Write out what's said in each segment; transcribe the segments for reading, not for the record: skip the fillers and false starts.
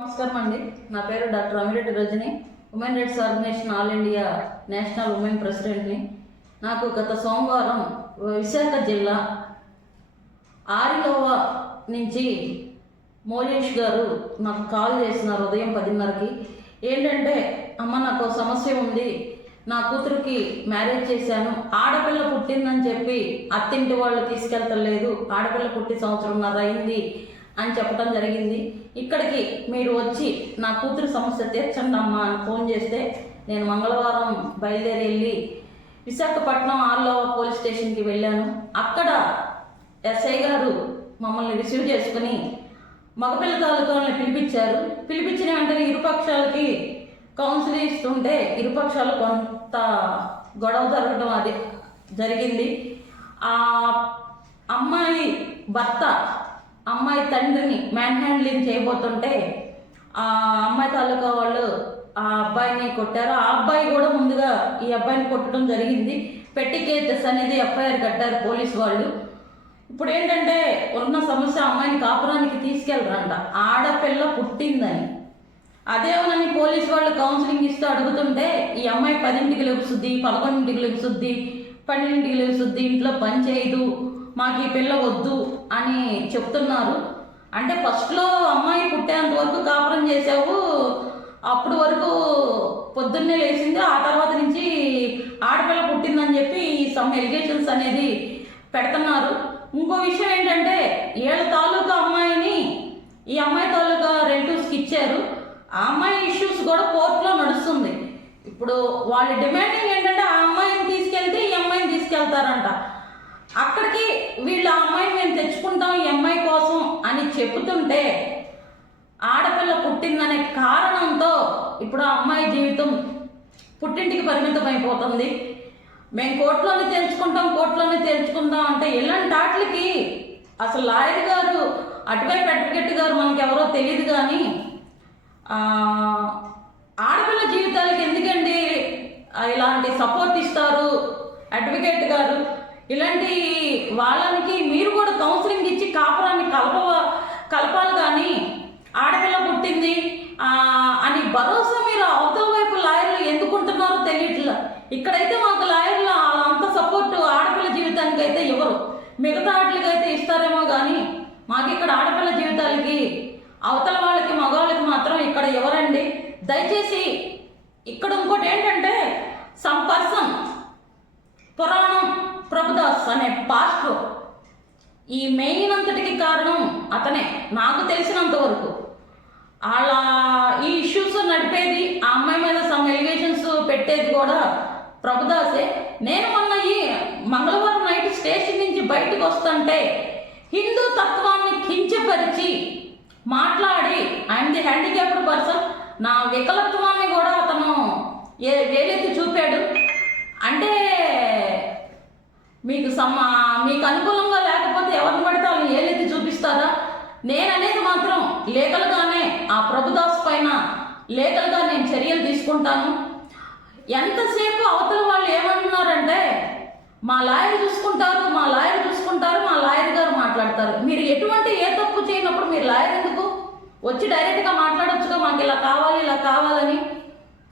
నమస్కారం అండి. నా పేరు doctor Amireddy Rajani, women rights organisation all India national women ప్రెసిడెంట్ని. నాకు గత సోమవారం విశాఖ జిల్లా ఆరిలోవా నుంచి మోజేష్ గారు నాకు కాల్ చేసినారు ఉదయం 10:30కి. ఏంటంటే, అమ్మ నాకు సమస్య ఉంది, నా కూతురికి మ్యారేజ్ చేశాను, ఆడపిల్ల పుట్టిందని చెప్పి అత్తింటి వాళ్ళు తీసుకెళ్తలేదు, ఆడపిల్ల పుట్టి 1.5 సంవత్సరం అయింది అని చెప్పడం జరిగింది. ఇక్కడికి మీరు వచ్చి నా కూతురు సమస్య తీర్చండి అమ్మా అని ఫోన్ చేస్తే నేను మంగళవారం బయలుదేరి వెళ్ళి విశాఖపట్నం ఆర్లోవా పోలీస్ స్టేషన్కి వెళ్ళాను. అక్కడ ఎస్ఐ గారు మమ్మల్ని రిసీవ్ చేసుకుని మగపిల్ల తాలూకాలని పిలిపించారు. పిలిపించిన వెంటనే ఇరుపక్షాలకి కౌన్సిలింగ్ ఇస్తుంటే ఇరుపక్షాలు కొంత గొడవ జరగడం అది జరిగింది. ఆ అమ్మాయి భర్త అమ్మాయి తండ్రిని మ్యాన్ హ్యాండ్లింగ్ చేయబోతుంటే ఆ అమ్మాయి తాలూకా వాళ్ళు ఆ అబ్బాయిని కొట్టారు. ఆ అబ్బాయి కూడా ముందుగా ఈ అబ్బాయిని కొట్టడం జరిగింది. పెట్టి కేసెస్ అనేది ఎఫ్ఐఆర్ కట్టారు పోలీసు వాళ్ళు. ఇప్పుడు ఏంటంటే ఉన్న సమస్య, అమ్మాయిని కాపురానికి తీసుకెళ్ళరంట, ఆడపిల్ల పుట్టిందని. అదేమోనని పోలీసు వాళ్ళు కౌన్సిలింగ్ ఇస్తూ అడుగుతుంటే ఈ అమ్మాయి 10ంటికి లెగుసుద్ది, 11ంటికి లెగుసుద్ది, 12ంటికి లెగుసుద్ది, ఇంట్లో పని చేయదు, మాకు ఈ పిల్ల వద్దు అని చెప్తున్నారు. అంటే ఫస్ట్లో అమ్మాయి పుట్టేంత వరకు కాపురం చేసావు, అప్పుడు వరకు పొద్దున్నే లేచింది, ఆ తర్వాత నుంచి ఆడపిల్ల పుట్టిందని చెప్పి సమ్ ఎలిగేషన్స్ అనేది పెడుతున్నారు. ఇంకో విషయం ఏంటంటే, ఏళ్ళ తాలూకా అమ్మాయిని ఈ అమ్మాయి తాలూకా రిలేటివ్స్కి ఇచ్చారు. ఆ అమ్మాయి ఇష్యూస్ కూడా కోర్టులో నడుస్తుంది. ఇప్పుడు వాళ్ళ డిమాండింగ్ ఏంటంటే, ఆ అమ్మాయిని తీసుకెళ్తే ఈ అమ్మాయిని తీసుకెళ్తారంట. అక్కడికి వీళ్ళు ఆ అమ్మాయిని మేము తెచ్చుకుంటాం ఈ అమ్మాయి కోసం అని చెబుతుంటే ఆడపిల్ల పుట్టిందనే కారణంతో ఇప్పుడు ఆ అమ్మాయి జీవితం పుట్టింటికి పరిమితం అయిపోతుంది. మేము కోర్టులోనే తేల్చుకుంటాం అంటే ఇలాంటి వాటికి అసలు లాయర్ గారు, అటువైపు అడ్వకేట్ గారు మనకి ఎవరో తెలియదు, కానీ ఆడపిల్ల జీవితాలకి ఎందుకండి ఇలాంటి సపోర్ట్ ఇస్తారు అడ్వకేట్ గారు? ఇలాంటి వాళ్ళకి మీరు కూడా కౌన్సిలింగ్ ఇచ్చి కాపురాన్ని కలపాలి, కానీ ఆడపిల్ల పుట్టింది అని భరోసా మీరు అవతల వైపు లాయర్లు ఎందుకుంటున్నారో తెలియట్లా. ఇక్కడైతే మాకు లాయర్లు అంత సపోర్టు ఆడపిల్ల జీవితానికి అయితే ఇవ్వరు, మిగతా వాటికి అయితే ఇస్తారేమో, కానీ మాకు ఇక్కడ ఆడపిల్ల జీవితాలకి అవతల వాళ్ళకి మగవాళ్ళకి మాత్రం ఇక్కడ ఇవ్వరండి. దయచేసి ఇక్కడ ఇంకోటి ఏంటంటే, సమ్ పర్సన్ పురాణం ప్రభుదాస్ అనే పాస్టర్, ఈ మెయిన్ అంతటికి కారణం అతనే నాకు తెలిసినంత వరకు. అలా ఈ ఇష్యూస్ నడిపేది, ఆ అమ్మాయి మీద సమ్ ఎలిగేషన్స్ పెట్టేది కూడా ప్రభుదాసే. నేను మొన్న ఈ మంగళవారం నైట్ స్టేషన్ నుంచి బయటకు వస్తుంటే హిందూ తత్వాన్ని కించపరిచి మాట్లాడి, ఐఎమ్ ది హ్యాండిక్యాప్డ్ పర్సన్, నా వికలత్వాన్ని కూడా అతను వేలెత్తి చూపాడు. అంటే మీకు అనుకూలంగా లేకపోతే ఎవరిని పడితే వాళ్ళని ఏలెత్తి చూపిస్తారా? నేననేది మాత్రం లీగల్గానే ఆ ప్రభుదాస్ పైన లీగల్గా నేను చర్యలు తీసుకుంటాను. ఎంతసేపు అవతల వాళ్ళు ఏమంటున్నారంటే, మా లాయర్ చూసుకుంటారు, మా లాయర్ గారు మాట్లాడతారు. మీరు ఏ తప్పు చేయనప్పుడు మీరు లాయర్ ఎందుకు వచ్చి డైరెక్ట్గా మాట్లాడొచ్చుగా, మాకు ఇలా కావాలని.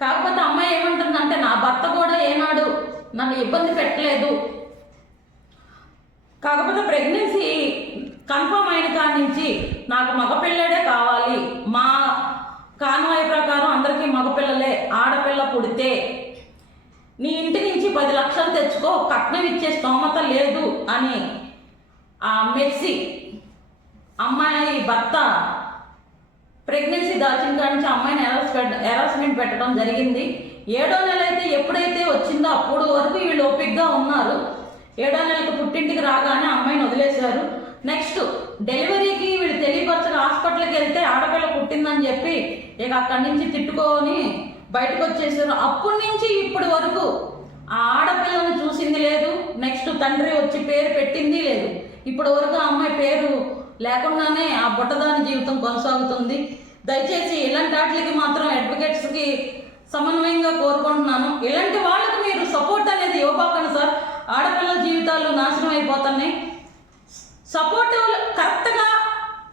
కాకపోతే అమ్మాయి ఏమంటుందంటే, నా భర్త కూడా ఏనాడు నన్ను ఇబ్బంది పెట్టలేదు, కాకపోతే ప్రెగ్నెన్సీ కన్ఫర్మ్ అయిన కాడి నుంచి నాకు మగపిల్లడే కావాలి, మా కాన్వాయ్ ప్రకారం అందరికీ మగపిల్లలే, ఆడపిల్ల పుడితే నీ ఇంటి నుంచి 10 లక్షలు తెచ్చుకో, కట్నం ఇచ్చే స్తోమత లేదు అని ఆ మెర్సీ అమ్మాయి భర్త ప్రెగ్నెన్సీ దాచిన కాడి నుంచి అమ్మాయిని హెరాస్మెంట్ పెట్టడం జరిగింది. 7వ నెల అయితే ఎప్పుడైతే వచ్చిందో అప్పుడు వరకు వీళ్ళు ఓపికగా ఉన్నారు. 7వ నెలకు పుట్టింటికి రాగానే అమ్మాయిని వదిలేశారు. నెక్స్ట్ డెలివరీకి వీళ్ళు తెలియపరచక హాస్పిటల్కి వెళ్తే ఆడపిల్ల పుట్టిందని చెప్పి ఇక అక్కడి నుంచి తిట్టుకొని బయటకు వచ్చేసారు. అప్పటి నుంచి ఇప్పటి వరకు ఆ ఆడపిల్లని చూసింది లేదు, నెక్స్ట్ తండ్రి వచ్చి పేరు పెట్టింది లేదు. ఇప్పటి వరకు ఆ అమ్మాయి పేరు లేకుండానే ఆ బుట్టదాని జీవితం కొనసాగుతుంది. దయచేసి ఇలాంటి వాటికి మాత్రం అడ్వకేట్స్కి సమన్వయంగా కోరుకుంటున్నాను. ఇలాంటి వాళ్ళకి మీరు సపోర్ట్ అనేది ఇవ్వబాకండి సార్. ఆడపిల్లల జీవితాలు నాశనం అయిపోతున్నాయి. సపోర్ట్ కరెక్ట్గా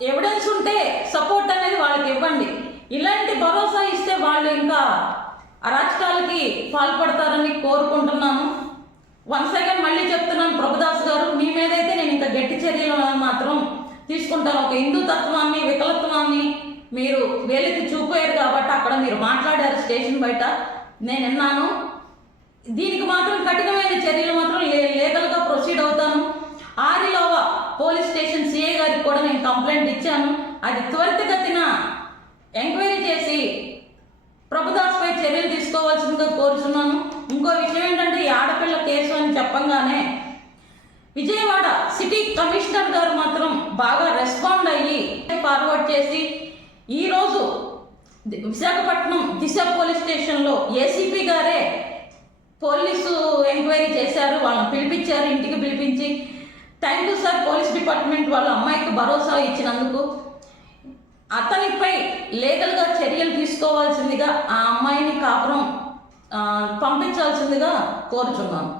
ఎవిడెన్స్ ఉంటే సపోర్ట్ అనేది వాళ్ళకి ఇవ్వండి. ఇలాంటి భరోసా ఇస్తే వాళ్ళు ఇంకా అరాచకాలకి పాల్పడతారని కోరుకుంటున్నాను. వన్స్ అగైన్ మళ్ళీ చెప్తున్నాను, ప్రభుదాస్ గారు మీ మీదైతే నేను ఇంకా గట్టి చర్యలు మాత్రం తీసుకుంటాను. ఒక హిందూ తత్వాన్ని వికలత్వాన్ని మీరు వేలెత్తి చూపారు కాబట్టి అక్కడ మీరు మాట్లాడారు స్టేషన్ బయట, నేను విన్నాను. దీనికి మాత్రం కఠినమైన చర్యలు మాత్రం లీగల్గా ప్రొసీడ్ అవుతాను. ఆరిలోవా పోలీస్ స్టేషన్ సిఐ గారికి కూడా నేను కంప్లైంట్ ఇచ్చాను. అది త్వరితగతిన ఎంక్వైరీ చేసి ప్రభుదాస్పై చర్యలు తీసుకోవాల్సిందిగా కోరుచున్నాను. ఇంకో విషయం ఏంటంటే, ఈ ఆడపిల్ల కేసు అని చెప్పంగానే విజయవాడ సిటీ కమిషనర్ గారు మాత్రం బాగా రెస్పాండ్ అయ్యి ఫార్వర్డ్ చేసి ఈరోజు విశాఖపట్నం దిశ పోలీస్ స్టేషన్లో ఏసీపీ గారే పోలీసు ఎంక్వైరీ చేశారు. వాళ్ళని పిలిపించారు, ఇంటికి పిలిపించి thank you sir police department వాళ్ళ అమ్మాయికి భరోసా ఇచ్చినందుకు. అతనిపై లీగల్గా చర్యలు తీసుకోవాల్సిందిగా, ఆ అమ్మాయిని కాపురం పంపించాల్సిందిగా కోరుచున్నాను.